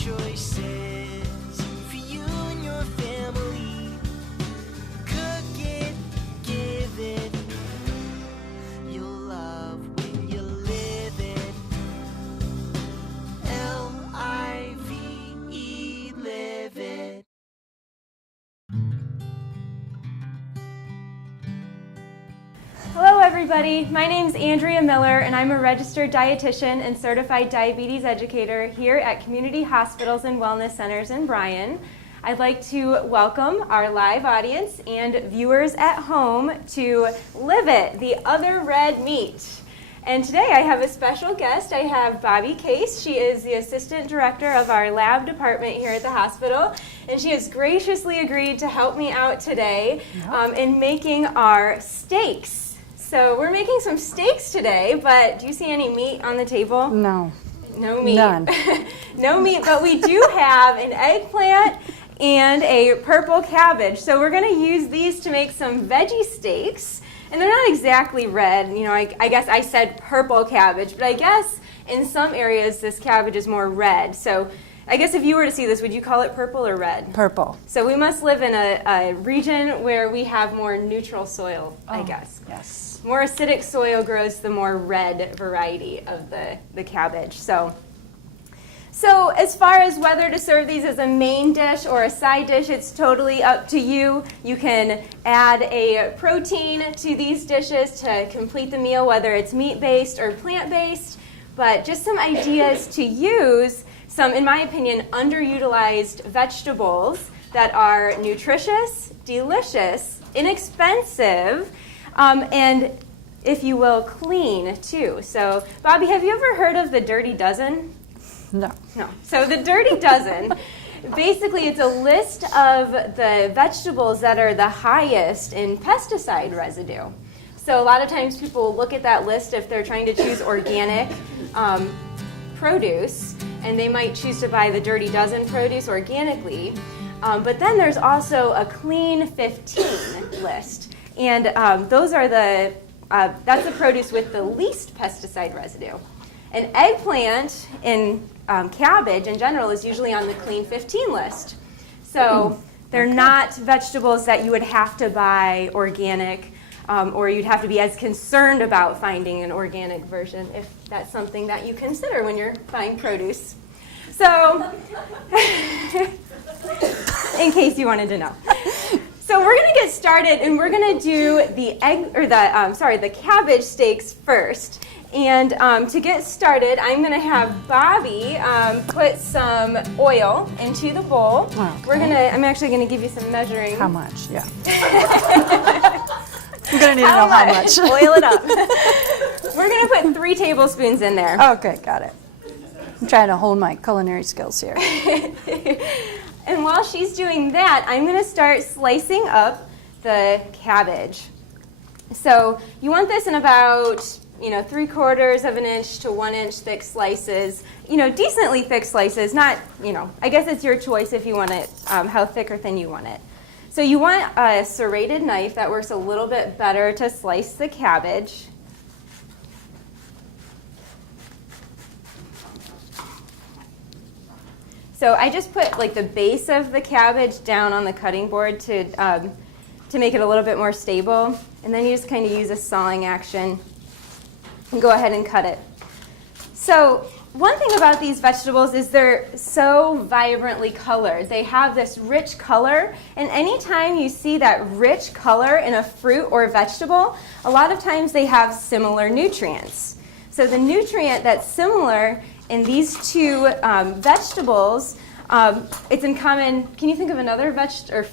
choices for you and your family. Cook it, give it. You'll love when you live it. L-I-V-E, live it. Hello everybody, my name is Andrea Miller and I'm a registered dietitian and certified diabetes educator here at Community Hospitals and Wellness Centers in Bryan. I'd like to welcome our live audience and viewers at home to Live It, the other red meat. And today I have a special guest. I have Bobby Case. She is the assistant director of our lab department here at the hospital, and she has graciously agreed to help me out today in making our steaks. So we're making some steaks today, but do you see any meat on the table? No. No meat. None. No meat, but we do have an eggplant and a purple cabbage. So we're going to use these to make some veggie steaks. And they're not exactly red. You know, I guess I said purple cabbage, but I guess in some areas this cabbage is more red. So I guess if you were to see this, would you call it purple or red? Purple. So we must live in a region where we have more neutral soil, I guess. Yes. More acidic soil grows the more red variety of the cabbage. So as far as whether to serve these as a main dish or a side dish, it's totally up to you. You can add a protein to these dishes to complete the meal, whether it's meat-based or plant-based. But just some ideas to use some, in my opinion, underutilized vegetables that are nutritious, delicious, inexpensive, and, if you will, clean, too. So, Bobby, have you ever heard of the Dirty Dozen? No. No. So the Dirty Dozen, basically it's a list of the vegetables that are the highest in pesticide residue. So a lot of times people will look at that list if they're trying to choose organic produce, and they might choose to buy the Dirty Dozen produce organically. But then there's also a Clean 15 list, and those are that's the produce with the least pesticide residue. An eggplant and cabbage in general is usually on the Clean 15 list. So they're not vegetables that you would have to buy organic, or you'd have to be as concerned about finding an organic version if that's something that you consider when you're buying produce. So, in case you wanted to know. So we're going to get started, and we're going to do the cabbage steaks first. And to get started, I'm going to have Bobby put some oil into the bowl. Okay. I'm actually going to give you some measuring. How much? Yeah. I'm going to need to know how much. Oil it up. We're going to put 3 tablespoons in there. Okay, got it. I'm trying to hone my culinary skills here. And while she's doing that, I'm going to start slicing up the cabbage. So you want this in about 3/4 of an inch to 1 inch thick slices, decently thick slices, not, I guess it's your choice if you want it, how thick or thin you want it. So you want a serrated knife that works a little bit better to slice the cabbage. So I just put the base of the cabbage down on the cutting board to make it a little bit more stable, and then you just kind of use a sawing action and go ahead and cut it. So one thing about these vegetables is they're so vibrantly colored. They have this rich color, and anytime you see that rich color in a fruit or vegetable, a lot of times they have similar nutrients. So the nutrient that's similar in these two vegetables, it's in common. Can you think of another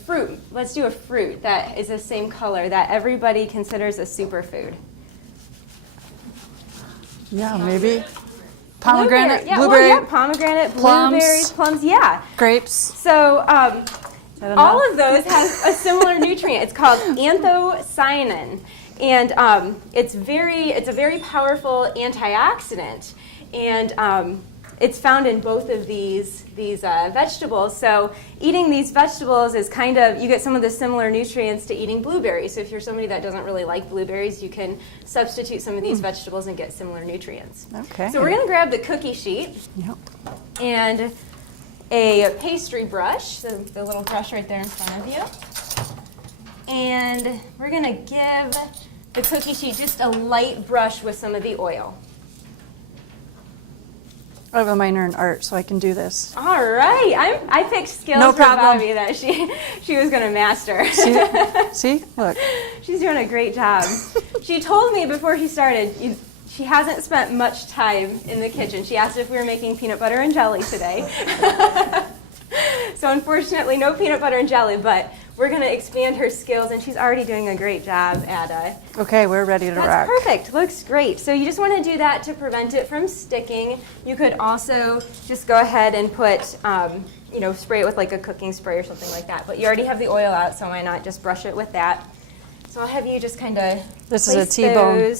fruit? Let's do a fruit that is the same color that everybody considers a superfood. Yeah, maybe. Pomegranate, yeah, blueberry, pomegranate, plums, blueberries, plums, yeah. Grapes. So all of those have a similar nutrient. It's called anthocyanin, and it's a very powerful antioxidant, and it's found in both of these vegetables. So eating these vegetables is kind of, you get some of the similar nutrients to eating blueberries. So if you're somebody that doesn't really like blueberries, you can substitute some of these vegetables and get similar nutrients. Okay. So we're going to grab the cookie sheet. Yep. And a pastry brush, the little brush right there in front of you. And we're gonna give the cookie sheet just a light brush with some of the oil. I have a minor in art, so I can do this. All right, I picked skills No for problem. Bobby that she was gonna master. See? Look. She's doing a great job. She told me before she started, she hasn't spent much time in the kitchen. She asked if we were making peanut butter and jelly today. So unfortunately, no peanut butter and jelly, but we're going to expand her skills, and she's already doing a great job at Okay, we're ready to rock. That's perfect. Looks great. So you just want to do that to prevent it from sticking. You could also just go ahead and put, spray it with like a cooking spray or something like that. But you already have the oil out, so why not just brush it with that? So I'll have you just kind of This is a T-bone.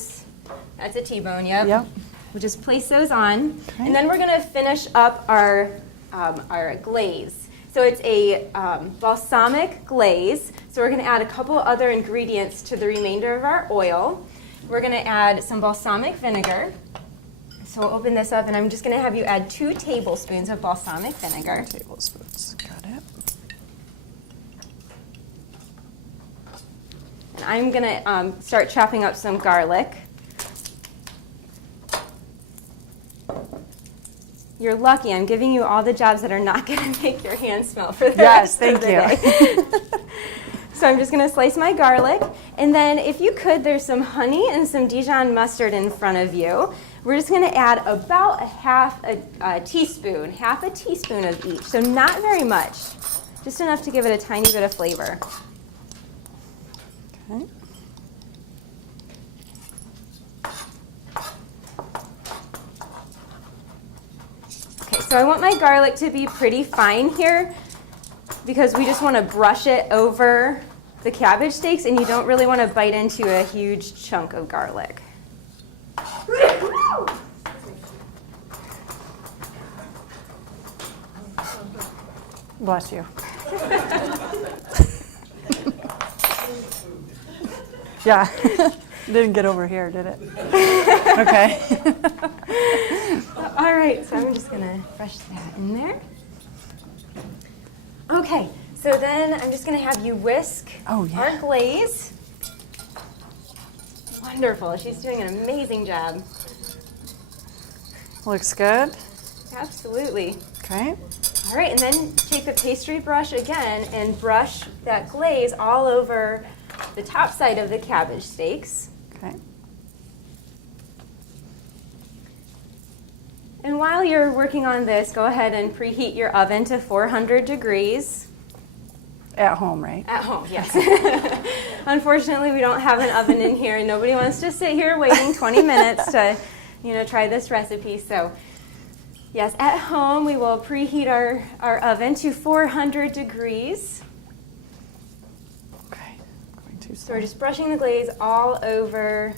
That's a T-bone, yep. Yep. We'll just place those on. Okay. And then we're going to finish up our glaze. So it's a balsamic glaze. So we're going to add a couple other ingredients to the remainder of our oil. We're going to add some balsamic vinegar. So we'll open this up, and I'm just going to have you add 2 tablespoons of balsamic vinegar. 2 tablespoons. Got it. And I'm going to start chopping up some garlic. You're lucky. I'm giving you all the jobs that are not going to make your hands smell for the rest of the day. So I'm just going to slice my garlic. And then if you could, there's some honey and some Dijon mustard in front of you. We're just going to add about half a teaspoon of each. So not very much, just enough to give it a tiny bit of flavor. Okay. Okay, so I want my garlic to be pretty fine here because we just want to brush it over the cabbage steaks, and you don't really want to bite into a huge chunk of garlic. Bless you. Yeah. Didn't get over here, did it? Okay. All right, so I'm just going to brush that in there. Okay, so then I'm just going to have you whisk our glaze. Wonderful. She's doing an amazing job. Looks good. Absolutely. Okay. All right, and then take the pastry brush again and brush that glaze all over the top side of the cabbage steaks. Okay. And while you're working on this, go ahead and preheat your oven to 400 degrees. At home, right? At home, yes. Unfortunately, we don't have an oven in here, and nobody wants to sit here waiting 20 minutes to, try this recipe. So, yes, at home, we will preheat our oven to 400 degrees. Okay. Going too So slow. we're just brushing the glaze all over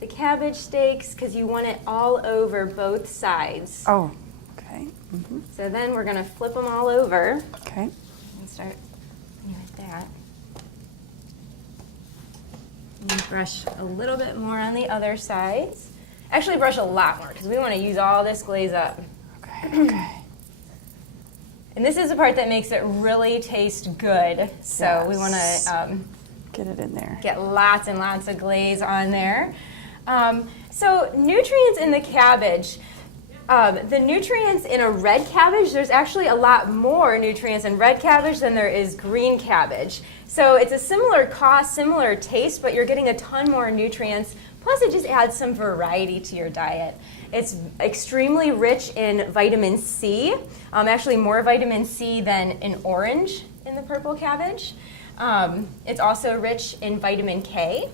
the cabbage steaks because you want it all over both sides. Oh, okay. Mm-hmm. So then we're going to flip them all over Okay. and start with that. And brush a little bit more on the other sides. Actually, brush a lot more because we want to use all this glaze up. Okay. Okay. And this is the part that makes it really taste good. So we want to get it in there. get lots and lots of glaze on there. So nutrients in the cabbage. The nutrients in a red cabbage, there's actually a lot more nutrients in red cabbage than there is green cabbage. So it's a similar cost, similar taste, but you're getting a ton more nutrients. Plus, it just adds some variety to your diet. It's extremely rich in vitamin C, actually more vitamin C than in orange in the purple cabbage. It's also rich in vitamin K.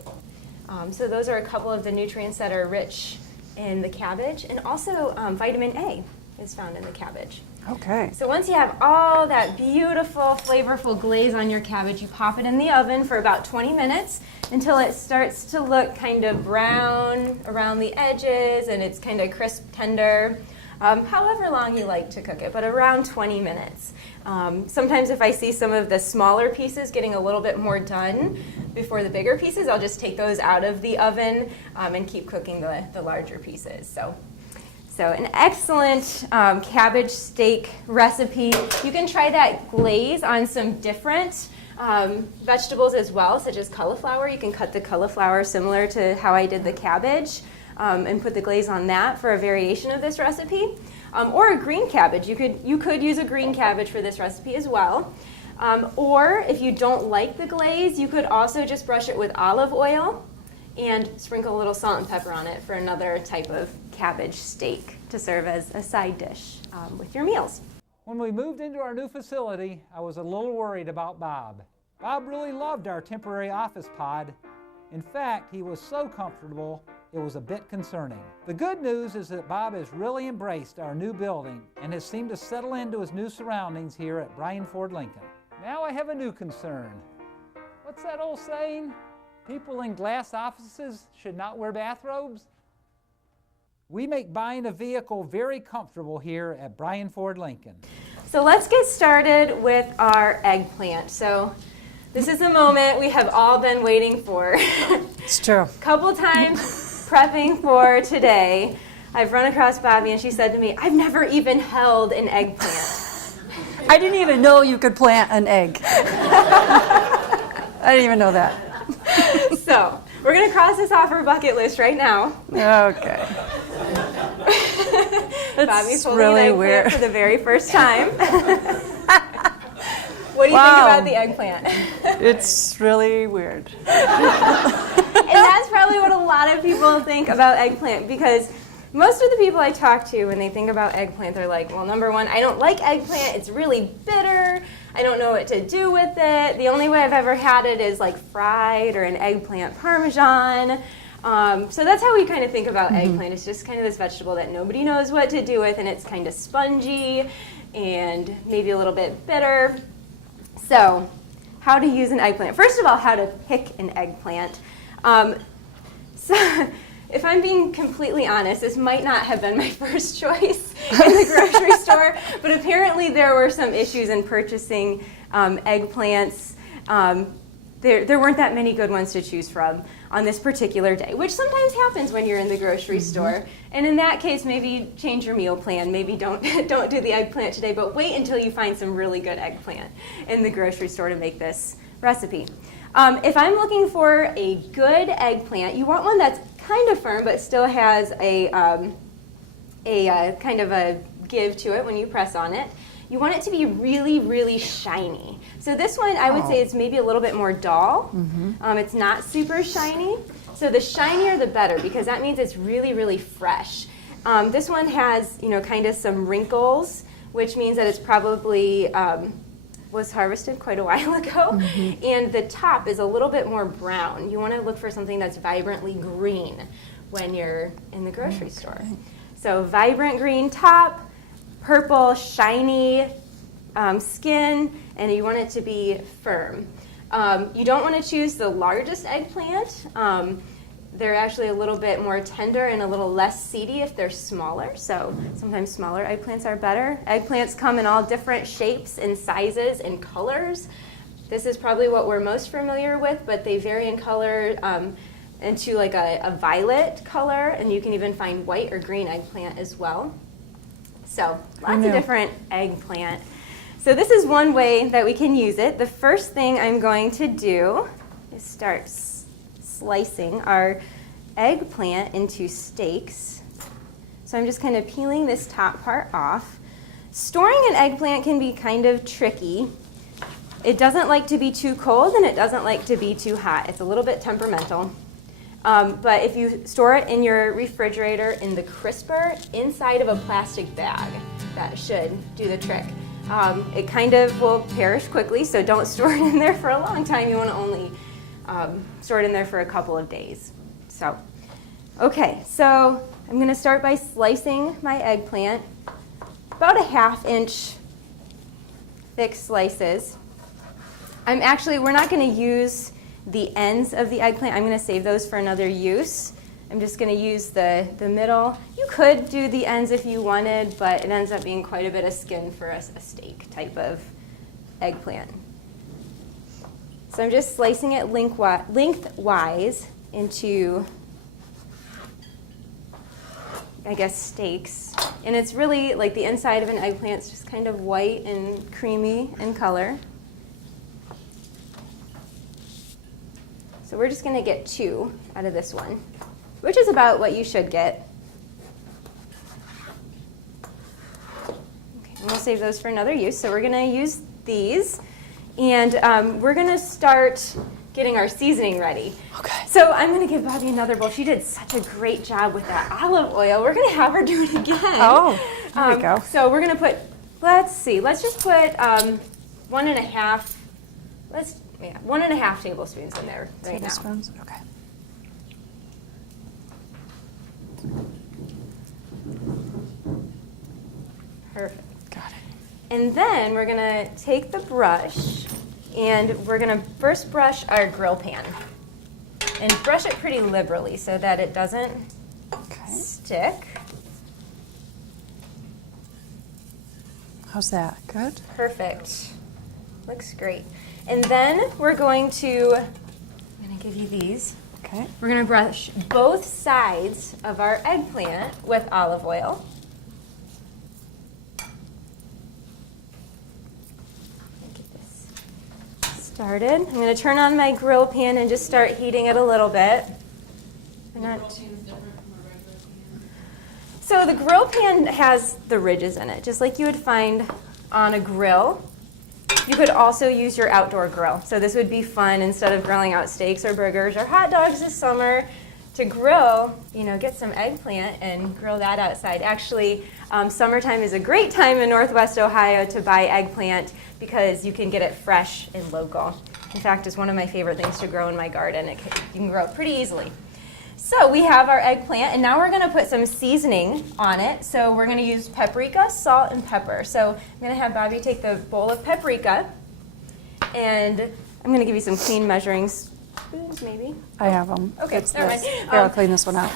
So those are a couple of the nutrients that are rich in the cabbage. And also vitamin A is found in the cabbage. Okay. So once you have all that beautiful, flavorful glaze on your cabbage, you pop it in the oven for about 20 minutes until it starts to look kind of brown around the edges and it's kind of crisp, tender. However long you like to cook it, but around 20 minutes. Sometimes if I see some of the smaller pieces getting a little bit more done before the bigger pieces, I'll just take those out of the oven and keep cooking the larger pieces. So So an excellent cabbage steak recipe. You can try that glaze on some different vegetables as well, such as cauliflower. You can cut the cauliflower similar to how I did the cabbage and put the glaze on that for a variation of this recipe. Or a green cabbage. You could use a green cabbage for this recipe as well. Or if you don't like the glaze, you could also just brush it with olive oil and sprinkle a little salt and pepper on it for another type of cabbage steak to serve as a side dish with your meals. When we moved into our new facility, I was a little worried about Bob. Bob really loved our temporary office pod. In fact, he was so comfortable, it was a bit concerning. The good news is that Bob has really embraced our new building and has seemed to settle into his new surroundings here at Bryan Ford Lincoln. Now I have a new concern. What's that old saying? People in glass offices should not wear bathrobes? We make buying a vehicle very comfortable here at Bryan Ford Lincoln. So let's get started with our eggplant. So this is a moment we have all been waiting for. It's true. A couple times prepping for today, I've run across Bobby and she said to me, I've never even held an eggplant. I didn't even know you could plant an egg. I didn't even know that. So we're going to cross this off our bucket list right now. Okay. Bobby's holding really an eggplant weird. for the very first time. What do you think about the eggplant? It's really weird. And that's probably what a lot of people think about eggplant, because most of the people I talk to when they think about eggplant, they're like, well, number one, I don't like eggplant. It's really bitter. I don't know what to do with it. The only way I've ever had it is like fried or an eggplant parmesan. So that's how we kind of think about eggplant. It's just kind of this vegetable that nobody knows what to do with, and it's kind of spongy and maybe a little bit bitter. So how to use an eggplant. First of all, how to pick an eggplant. So if I'm being completely honest, this might not have been my first choice in the grocery store, but apparently there were some issues in purchasing eggplants. There weren't that many good ones to choose from on this particular day, which sometimes happens when you're in the grocery store. And in that case, maybe change your meal plan. Maybe don't do the eggplant today, but wait until you find some really good eggplant in the grocery store to make this recipe. If I'm looking for a good eggplant, you want one that's kind of firm but still has a kind of a give to it when you press on it. You want it to be really, really shiny. So this one, I would say, it's maybe a little bit more dull. It's not super shiny. So the shinier, the better, because that means it's really, really fresh. This one has, kind of some wrinkles, which means that it's probably was harvested quite a while ago. And the top is a little bit more brown. You want to look for something that's vibrantly green when you're in the grocery store. So vibrant green top, purple, shiny skin, and you want it to be firm. You don't want to choose the largest eggplant. They're actually a little bit more tender and a little less seedy if they're smaller, so sometimes smaller eggplants are better. Eggplants come in all different shapes and sizes and colors. This is probably what we're most familiar with, but they vary in color into like a violet color, and you can even find white or green eggplant as well. So lots of different eggplant. So this is one way that we can use it. The first thing I'm going to do is start slicing our eggplant into steaks. So I'm just kind of peeling this top part off. Storing an eggplant can be kind of tricky. It doesn't like to be too cold and it doesn't like to be too hot. It's a little bit temperamental. But if you store it in your refrigerator in the crisper inside of a plastic bag, that should do the trick. It kind of will perish quickly, so don't store it in there for a long time. You want to only store it in there for a couple of days. So, okay, so I'm going to start by slicing my eggplant, about a 1/2 inch thick slices. We're not going to use the ends of the eggplant. I'm going to save those for another use. I'm just going to use the middle. You could do the ends if you wanted, but it ends up being quite a bit of skin for a steak type of eggplant. So I'm just slicing it lengthwise into I guess, steaks. And it's really like the inside of an eggplant's just kind of white and creamy in color. So we're just going to get 2 out of this one, which is about what you should get. Okay, and we'll save those for another use. So we're going to use these, and we're going to start getting our seasoning ready. Okay. So I'm going to give Bobby another bowl. She did such a great job with that olive oil. We're going to have her do it again. Oh, there we go. So we're going to put, let's just put 1.5, 1.5 tablespoons in there right now. Tablespoons? Okay. Perfect. Got it. And then we're going to take the brush and we're going to first brush our grill pan. And brush it pretty liberally so that it doesn't stick. How's that? Good? Perfect. Looks great. And then we're going to, I'm going to give you these. Okay. We're going to brush both sides of our eggplant with olive oil. Get this started. I'm going to turn on my grill pan and just start heating it a little bit. So the grill pan has the ridges in it, just like you would find on a grill. You could also use your outdoor grill. So this would be fun instead of grilling out steaks or burgers or hot dogs this summer to grill, get some eggplant and grill that outside. Actually, summertime is a great time in Northwest Ohio to buy eggplant because you can get it fresh and local. In fact, it's one of my favorite things to grow in my garden. You can grow it pretty easily. So we have our eggplant, and now we're going to put some seasoning on it. So we're going to use paprika, salt, and pepper. So I'm going to have Bobby take the bowl of paprika, and I'm going to give you some clean measuring spoons, maybe. I have them. Okay, It's all right. this. Here, I'll clean this one out.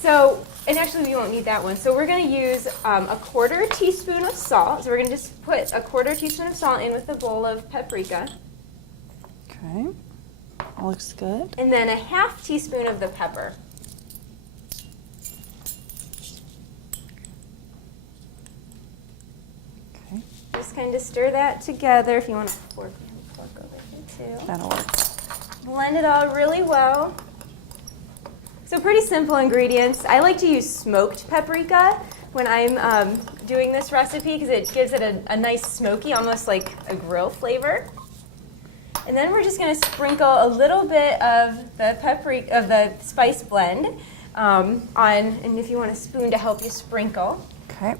So, and actually we won't need that one. So we're going to use a 1/4 teaspoon of salt. So we're going to just put a 1/4 teaspoon of salt in with the bowl of paprika. Okay. That looks good. And then a 1/2 teaspoon of the pepper. Okay. Just kind of stir that together. If you want a fork, you have a fork over here too. That'll work. Blend it all really well. So pretty simple ingredients. I like to use smoked paprika when I'm doing this recipe because it gives it a nice smoky, almost like a grill flavor. And then we're just going to sprinkle a little bit of the spice blend and if you want a spoon to help you sprinkle. Okay.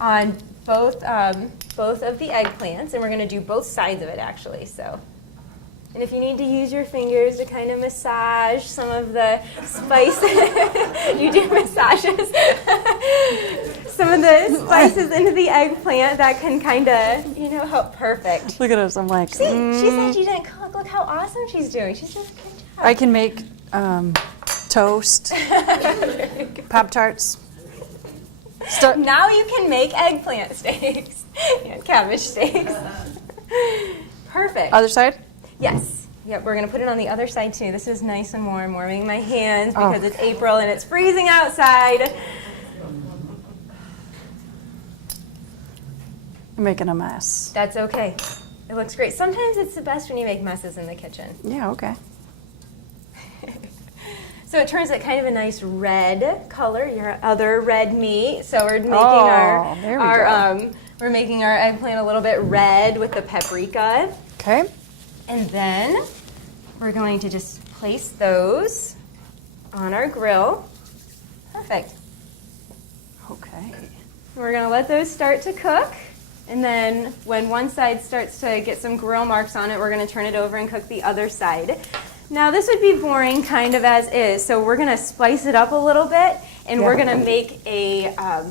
On both of the eggplants, and we're going to do both sides of it actually. So, and if you need to use your fingers to kind of massage some of the spices, you do massages. Some of the spices into the eggplant that can kind of, help. Perfect. Look at us. I'm like, See, she said you didn't cook. Look how awesome she's doing. She's doing a good job. I can make toast, Pop-Tarts. Now you can make eggplant steaks and cabbage steaks. Perfect. Other side? Yes. Yep, we're going to put it on the other side too. This is nice and warm, warming my hands because it's April and it's freezing outside. I'm making a mess. That's okay. It looks great. Sometimes it's the best when you make messes in the kitchen. Yeah, okay. So it turns out kind of a nice red color, your other red meat. So we're making we're making our eggplant a little bit red with the paprika. Okay. And then we're going to just place those on our grill. Perfect. Okay. We're going to let those start to cook. And then when one side starts to get some grill marks on it, we're going to turn it over and cook the other side. Now this would be boring kind of as is, so we're going to spice it up a little bit, and we're going to make an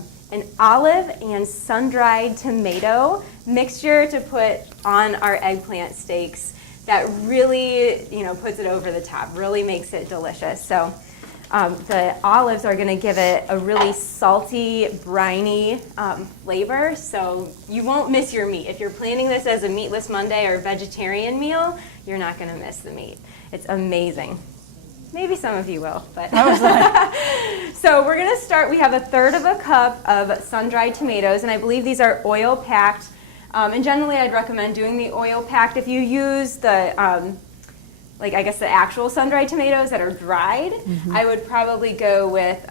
olive and sun-dried tomato mixture to put on our eggplant steaks that really, puts it over the top, really makes it delicious. So the olives are going to give it a really salty, briny flavor, so you won't miss your meat. If you're planning this as a meatless Monday or vegetarian meal, you're not going to miss the meat. It's amazing. Maybe some of you will, but. I was like, So we're gonna start, we have 1/3 cup of sun-dried tomatoes, and I believe these are oil-packed. And generally I'd recommend doing the oil-packed. If you use the, like I guess the actual sun-dried tomatoes that are dried, I would probably go with,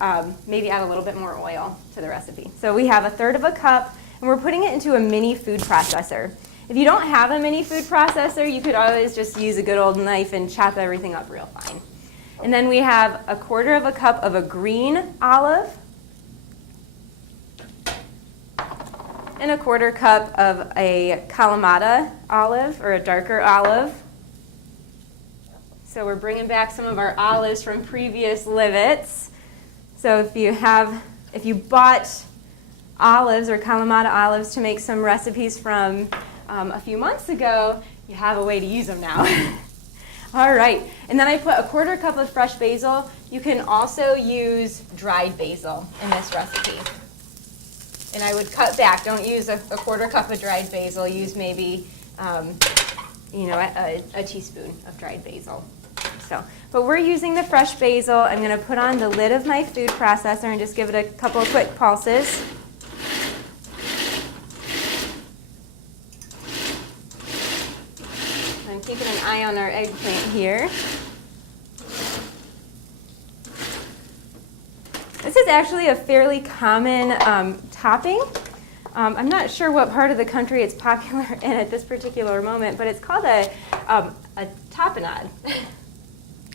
maybe add a little bit more oil to the recipe. So we have 1/3 cup, and we're putting it into a mini food processor. If you don't have a mini food processor, you could always just use a good old knife and chop everything up real fine. And then we have 1/4 cup of a green olive and 1/4 cup of a Kalamata olive, or a darker olive. So we're bringing back some of our olives from previous livets. So if you bought olives or Kalamata olives to make some recipes from a few months ago, you have a way to use them now. All right, and then I put 1/4 cup of fresh basil. You can also use dried basil in this recipe. And I would cut back, don't use a 1/4 cup of dried basil, use maybe a teaspoon of dried basil. So, but we're using the fresh basil. I'm gonna put on the lid of my food processor and just give it a couple of quick pulses. I'm keeping an eye on our eggplant here. This is actually a fairly common topping. I'm not sure what part of the country it's popular in at this particular moment, but it's called a tapenade.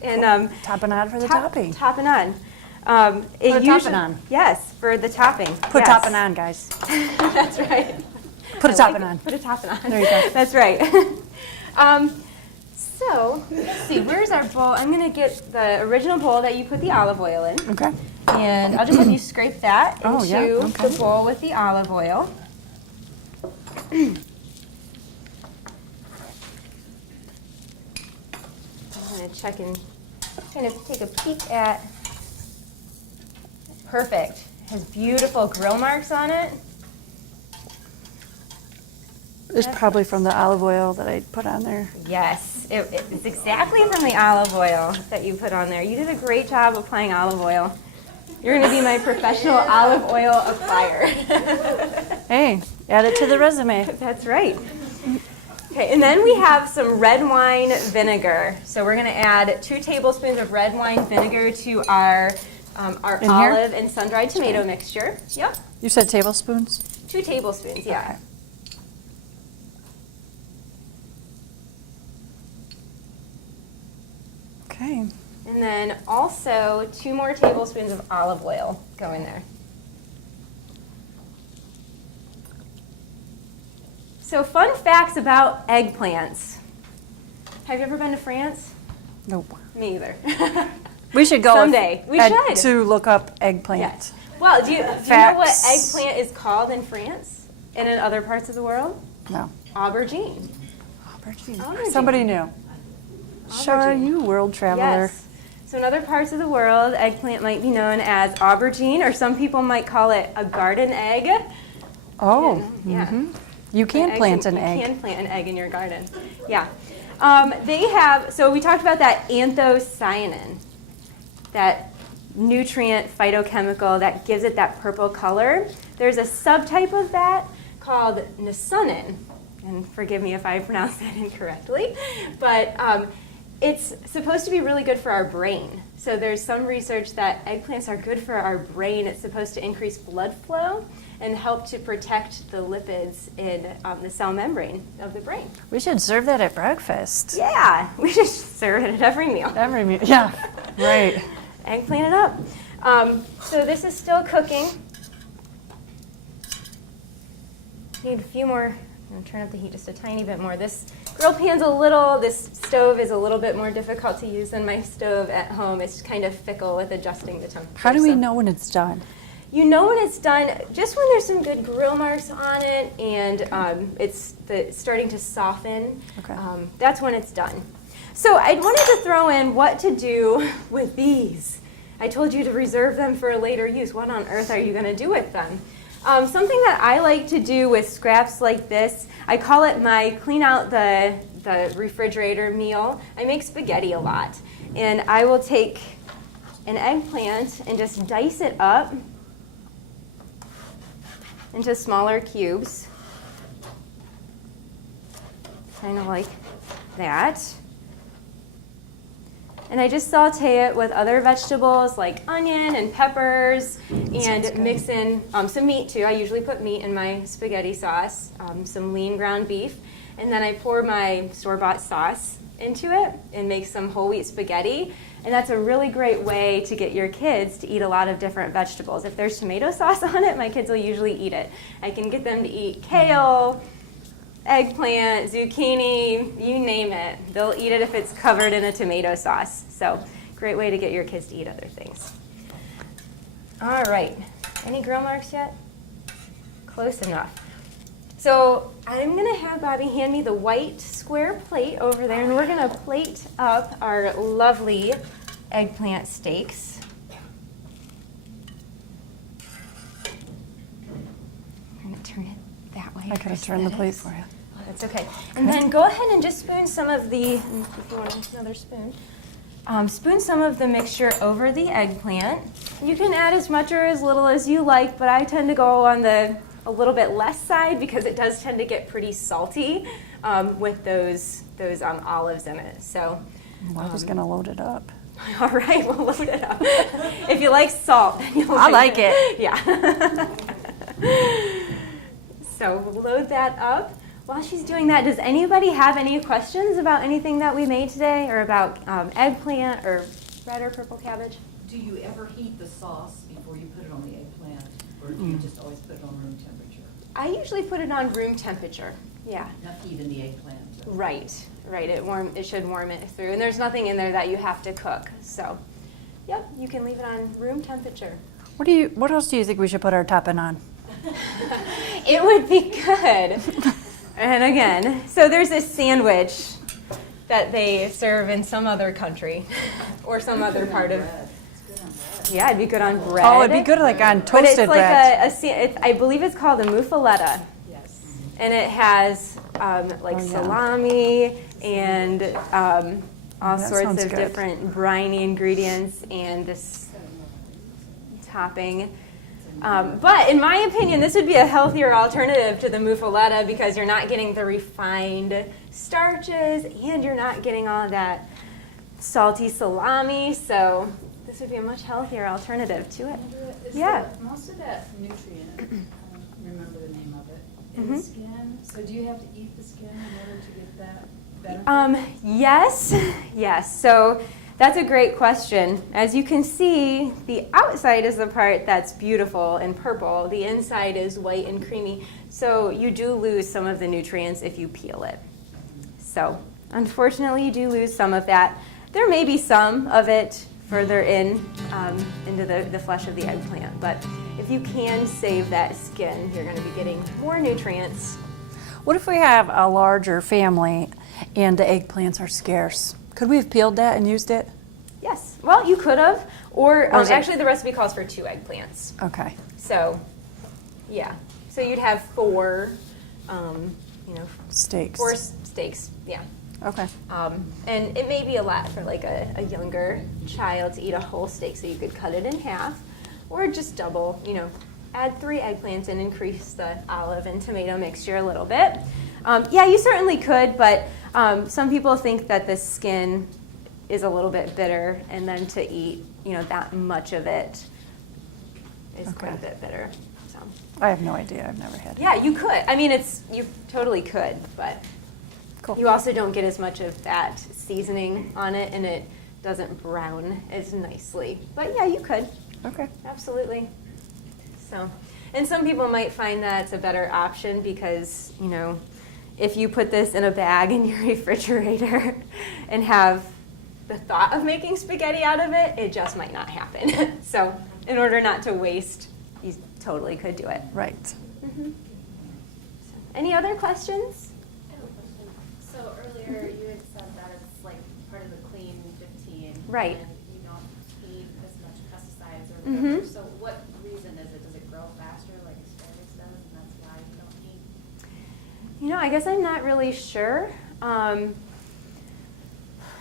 And tapenade for the topping. Tapenade. Tapenade. Yes, for the topping. Put yes. tapenade, guys. That's right. Put a tapenade. Put a tapenade. There you go. That's right. So, let's see, where's our bowl? I'm going to get the original bowl that you put the olive oil in. Okay. And I'll just have you scrape that Oh, into yeah, okay. the bowl with the olive oil. I'm going to check and kind of take a peek at. Perfect. It has beautiful grill marks on it. It's probably from the olive oil that I put on there. Yes, it's exactly from the olive oil that you put on there. You did a great job applying olive oil. You're going to be my professional olive oil applier. Hey, add it to the resume. That's right. Okay, and then we have some red wine vinegar. So we're going to add 2 tablespoons of red wine vinegar to our In here? olive and sun-dried tomato mixture. Yep, You said tablespoons? 2 tablespoons, yeah. Okay. Okay. And then also 2 more tablespoons of olive oil go in there. So fun facts about eggplants. Have you ever been to France? Nope. Me either. We should go Someday. We should. to look up eggplant. Yes. Well, do you know what eggplant is called in France and in other parts of the world? No. Aubergine. Aubergine. Somebody knew. Sure, Aubergine. you world traveler. Yes. So in other parts of the world, eggplant might be known as aubergine, or some people might call it a garden egg. Oh, Yeah. mhm. You can plant an egg. You can plant an egg in your garden. Yeah. So we talked about that anthocyanin, that nutrient phytochemical that gives it that purple color. There's a subtype of that called niacin, and forgive me if I pronounced that incorrectly, but it's supposed to be really good for our brain. So there's some research that eggplants are good for our brain. It's supposed to increase blood flow and help to protect the lipids in the cell membrane of the brain. We should serve that at breakfast. Yeah, we should serve it at every meal. Every meal. Yeah, right. Eggplant it up. So this is still cooking. Need a few more. I'm going to turn up the heat just a tiny bit more. This grill pan's this stove is a little bit more difficult to use than my stove at home. It's kind of fickle with adjusting the temperature. How do we So know when it's done? you know when it's done just when there's some good grill marks on it and it's starting to soften. Okay. That's when it's done. So I wanted to throw in what to do with these. I told you to reserve them for a later use. What on earth are you going to do with them? Something that I like to do with scraps like this, I call it my clean out the refrigerator meal. I make spaghetti a lot. And I will take an eggplant and just dice it up into smaller cubes, kind of like that. And I just saute it with other vegetables like onion and peppers, and mix in some meat too. I usually put meat in my spaghetti sauce, some lean ground beef, and then I pour my store-bought sauce into it and make some whole wheat spaghetti. And that's a really great way to get your kids to eat a lot of different vegetables. If there's tomato sauce on it, my kids will usually eat it. I can get them to eat kale, eggplant, zucchini, you name it. They'll eat it if it's covered in a tomato sauce. So great way to get your kids to eat other things. All right, any grill marks yet? Close enough. So I'm gonna have Bobby hand me the white square plate over there, and we're gonna plate up our lovely eggplant steaks. I'm gonna turn it that way. I gotta turn the plate for you. That's okay. And then go ahead and just spoon some of the, if you want another spoon, spoon some of the mixture over the eggplant. You can add as much or as little as you like, but I tend to go on the a little bit less side because it does tend to get pretty salty with those olives in it. So I was gonna load it up. all right, we'll load it up. If you like salt, then you'll I like it. Yeah. So we'll load that up. While she's doing that, does anybody have any questions about anything that we made today, or about eggplant or red or purple cabbage? Do you ever heat the sauce before you put it on the eggplant, or do you just always put it on room temperature? I usually put it on room temperature. Yeah. Not heat in the eggplant. Right. It should warm it through, and there's nothing in there that you have to cook. So, yep, you can leave it on room temperature. What else do you think we should put our topping on? It would be good. And again, so there's this sandwich that they serve in some other country or some other part of. Yeah, it'd be good on bread. Oh, it'd be good like on But it's toasted like bread. I believe it's called a muffaletta. Yes. And it has salami and all That sorts sounds of good. different briny ingredients and this topping. But in my opinion, this would be a healthier alternative to the muffaletta because you're not getting the refined starches and you're not getting all that salty salami. So this would be a much healthier alternative to it. Yeah. Most of that nutrient, I don't remember the name of it, in the skin. So do you have to eat the skin in order to get that benefit? Yes. So that's a great question. As you can see, the outside is the part that's beautiful and purple. The inside is white and creamy. So you do lose some of the nutrients if you peel it. So unfortunately, you do lose some of that. There may be some of it further into the flesh of the eggplant. But if you can save that skin, you're going to be getting more nutrients. What if we have a larger family and the eggplants are scarce? Could we have peeled that and used it? Yes. Well, you could have. Or is it- actually, the recipe calls for 2 eggplants. Okay. So, yeah. So you'd have 4, Steaks. 4 steaks. Yeah. Okay. And it may be a lot for like a younger child to eat a whole steak, so you could cut it in half, or just double. Add 3 eggplants and increase the olive and tomato mixture a little bit. Yeah, you certainly could, but some people think that the skin is a little bit bitter, and then to eat, that much of it is quite a bit bitter. So. I have no idea. I've never had it. Yeah, you could. I mean, you totally could, but Cool. you also don't get as much of that seasoning on it, and it doesn't brown as nicely. But yeah, you could. Okay. Absolutely. So, and some people might find that it's a better option because, if you put this in a bag in your refrigerator and have the thought of making spaghetti out of it, it just might not happen. So, in order not to waste, you totally could do it. Right. So, any other questions? I have a question. So earlier you had said that it's like part of the clean 15. Right. And you don't eat as much pesticides or whatever. So what reason is it? Does it grow faster like asparagus does, and that's why you don't eat? I guess I'm not really sure.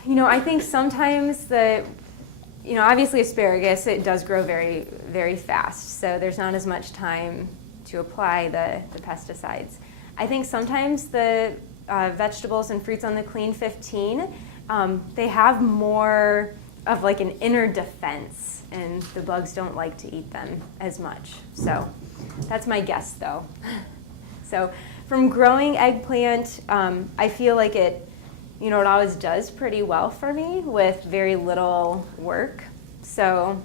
I think sometimes obviously asparagus, it does grow very, very fast, so there's not as much time to apply the pesticides. I think sometimes the vegetables and fruits on the Clean 15, they have more of like an inner defense, and the bugs don't like to eat them as much. So that's my guess, though. So from growing eggplant, I feel like it always does pretty well for me with very little work. So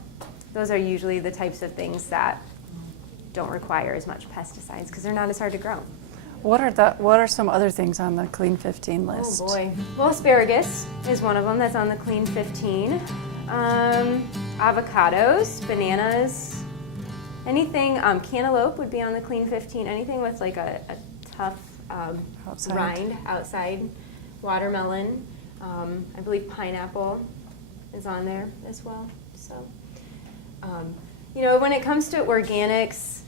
those are usually the types of things that don't require as much pesticides because they're not as hard to grow. What are some other things on the Clean 15 list? Oh boy. Well, asparagus is one of them that's on the Clean 15. Avocados, bananas, anything, cantaloupe would be on the Clean 15. Anything with like a tough rind outside. Watermelon, I believe pineapple is on there as well. So, when it comes to organics,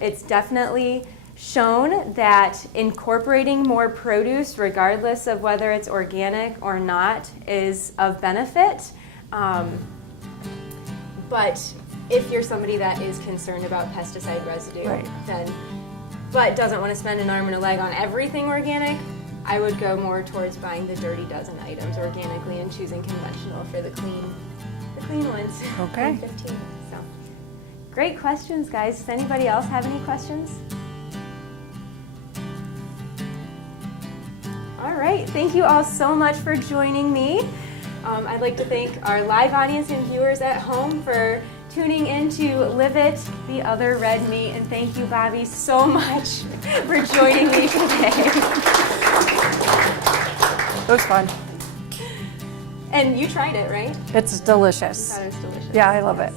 it's definitely shown that incorporating more produce, regardless of whether it's organic or not, is of benefit. But if you're somebody that is concerned about pesticide residue, Right. but doesn't want to spend an arm and a leg on everything organic, I would go more towards buying the dirty dozen items organically and choosing conventional for the clean ones. Okay. 15. So, great questions, guys. Does anybody else have any questions? All right. Thank you all so much for joining me. I'd like to thank our live audience and viewers at home for tuning in to Live It, the Other Red Meat, and thank you, Bobby, so much for joining me today. It was fun. And you tried it, right? It's delicious. I thought it was delicious. Yeah, I love it.